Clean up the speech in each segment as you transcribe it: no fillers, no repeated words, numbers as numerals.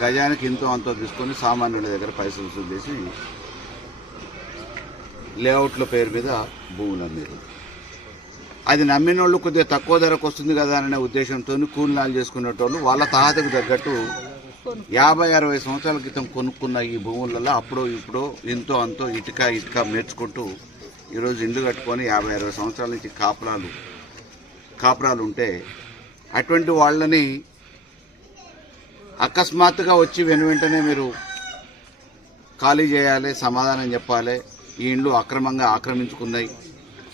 గజానికి ఇంతో అంతో తీసుకొని సామాన్యుల దగ్గర పైసలు వసూలు చేసి లేఅవుట్ల పేరు మీద భూములు అమ్మారు. అది నమ్మిన వాళ్ళు కొద్దిగా తక్కువ ధరకు వస్తుంది కదా అనే ఉద్దేశంతో కూలినాలు చేసుకునేటోళ్ళు వాళ్ళ తాహతకు తగ్గట్టు 50-60 సంవత్సరాల క్రితం కొనుక్కున్న ఈ భూములలో అప్పుడో ఇప్పుడో ఎంతో అంతో ఇటుక మేర్చుకుంటూ ఈరోజు ఇండ్లు కట్టుకొని 50-60 సంవత్సరాల నుంచి కాపురాలు ఉంటే అటువంటి వాళ్ళని అకస్మాత్తుగా వచ్చి వెంటనే మీరు ఖాళీ చేయాలి, సమాధానం చెప్పాలి, ఈ ఇండ్లు అక్రమంగా ఆక్రమించుకున్నాయి,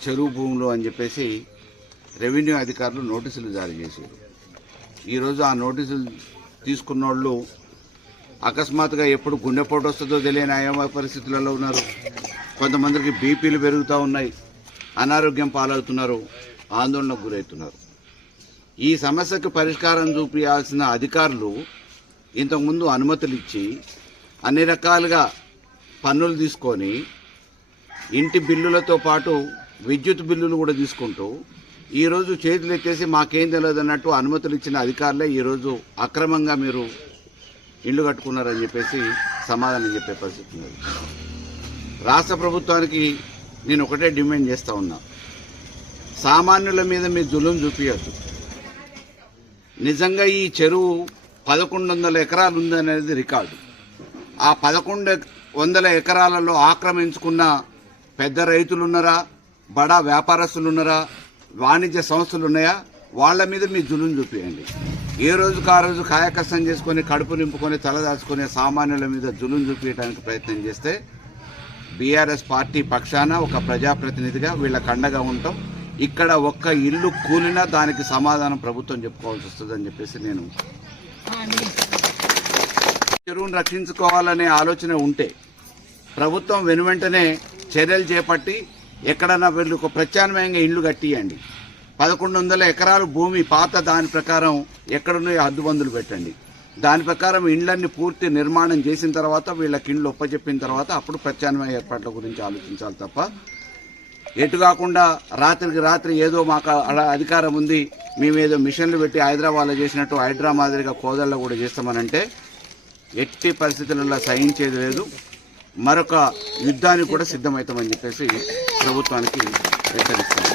చెరువు భూములు అని చెప్పేసి రెవెన్యూ అధికారులు నోటీసులు జారీ చేశారు. ఈరోజు ఆ నోటీసులు తీసుకున్న వాళ్ళు అకస్మాత్తుగా ఎప్పుడు గుండెపోటు వస్తుందో తెలియని అయోమయ పరిస్థితులలో ఉన్నారు. కొంతమందికి బీపీలు పెరుగుతూ ఉన్నాయి, అనారోగ్యం పాలవుతున్నారు, ఆందోళనకు గురవుతున్నారు. ఈ సమస్యకు పరిష్కారం చూపించాల్సిన అధికారులు ఇంతకుముందు అనుమతులు ఇచ్చి అన్ని రకాలుగా పన్నులు తీసుకొని ఇంటి బిల్లులతో పాటు విద్యుత్ బిల్లులు కూడా తీసుకుంటూ ఈరోజు చేతులు ఎత్తేసి మాకేం తెలియదు అన్నట్టు అనుమతులు ఇచ్చిన అధికారులే ఈరోజు అక్రమంగా మీరు ఇళ్ళు కట్టుకున్నారని చెప్పేసి సమాధానం చెప్పే పరిస్థితి ఉన్నది. రాష్ట్ర ప్రభుత్వానికి నేను ఒకటే డిమాండ్ చేస్తూ ఉన్నా, సామాన్యుల మీద మీ జులుం చూపించద్దు. నిజంగా ఈ చెరువు 1100 ఎకరాలు ఉందనేది రికార్డు. ఆ 1100 ఎకరాలలో ఆక్రమించుకున్న పెద్ద రైతులు ఉన్నారా, బడా వ్యాపారస్తులు ఉన్నారా, వాణిజ్య సంస్థలు ఉన్నాయా, వాళ్ళ మీద మీ జులుం చూపించండి. ఏ రోజుకు ఆ రోజు కాయకష్టం చేసుకొని కడుపు నింపుకొని తలదాచుకునే సామాన్యుల మీద జులుం చూపించడానికి ప్రయత్నం చేస్తే బీఆర్ఎస్ పార్టీ పక్షాన ఒక ప్రజాప్రతినిధిగా వీళ్ళకి అండగా ఉంటాం. ఇక్కడ ఒక్క ఇల్లు కూలినా దానికి సమాధానం ప్రభుత్వం చెప్పుకోవాల్సి వస్తుందని చెప్పేసి నేను చెరువును రక్షించుకోవాలనే ఆలోచన ఉంటే ప్రభుత్వం వెనువెంటనే చర్యలు చేపట్టి ఎక్కడన్నా వీళ్ళు ఒక ప్రత్యామ్నాయంగా ఇళ్లు కట్టియండి. 1100 ఎకరాలు భూమి పాత దాని ప్రకారం ఎక్కడున్నాయో హద్దుబందులు పెట్టండి. దాని ప్రకారం ఇండ్లన్నీ పూర్తి నిర్మాణం చేసిన తర్వాత వీళ్ళకి ఇండ్లు ఒప్పచెప్పిన తర్వాత అప్పుడు ప్రత్యామ్నాయ ఏర్పాట్ల గురించి ఆలోచించాలి తప్ప ఎటు కాకుండా రాత్రికి రాత్రి ఏదో మాకు అధికారం ఉంది, మేమేదో మిషన్లు పెట్టి హైదరాబాద్లో చేసినట్టు హైడ్రా మాదిరిగా కోదల్లో కూడా చేస్తామనంటే ఎట్టి పరిస్థితులలో సహించేది లేదు. మరొక యుద్ధానికి కూడా సిద్ధమవుతామని చెప్పేసి ప్రభుత్వానికి హెచ్చరిస్తాం.